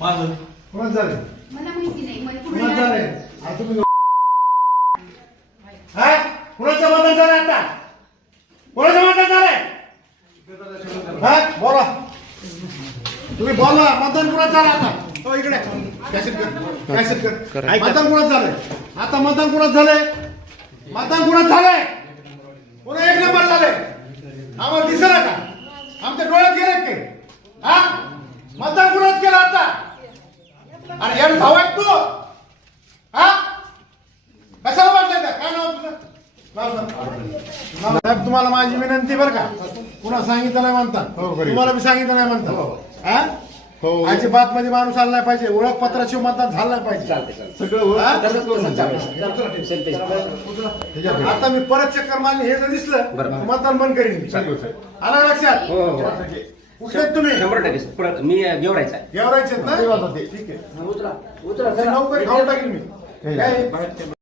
माझं. कोणाच झाले? मला माहिती नाही. मला कोणाच कुठे झाले आता तुम्ही हा? कुणाचं मतदान झालं आता? कोणाचं मतदान झालंय? हा? बोला. तुम्ही बोला. मतदान कुणाचं झालं आता? हो इकडे. कॅसेट कर. कॅसेट कर. मतदान कुणाचं झालंय? आता मतदान कुणाचं झालंय? मतदान कुणाचं झालंय? पुन्हा एक नंबर झालंय? आम्हाला दिसलं का आमच्या डोळ्यात गेले के हा? मतदान अरे यार भाऊ आहे तू हा? कशाला का काय नाव तुझं? नाव सांग. नाव- साहेब तुम्हाला माझी विनंती बरं का? पुन्हा सांगितलं नाही म्हणता? तुम्हाला मी सांगितलं नाही म्हणता? हा अजिबात मध्ये माणूस आला नाही पाहिजे. ओळखपत्राशिवाय मतदान झालं नाही पाहिजे. हा? आता मी परत चक्कर मारली हे जर दिसलं तर मतदान बंद करीन मी. आलं लक्षात? आहेत तुम्ही. शंभर टक्के सर. पुढं मी गेवरायचा आहे. गेवरायचे आहेत ना? ठीक आहे. उतरा उतरा लवकर खाऊन मी. काय?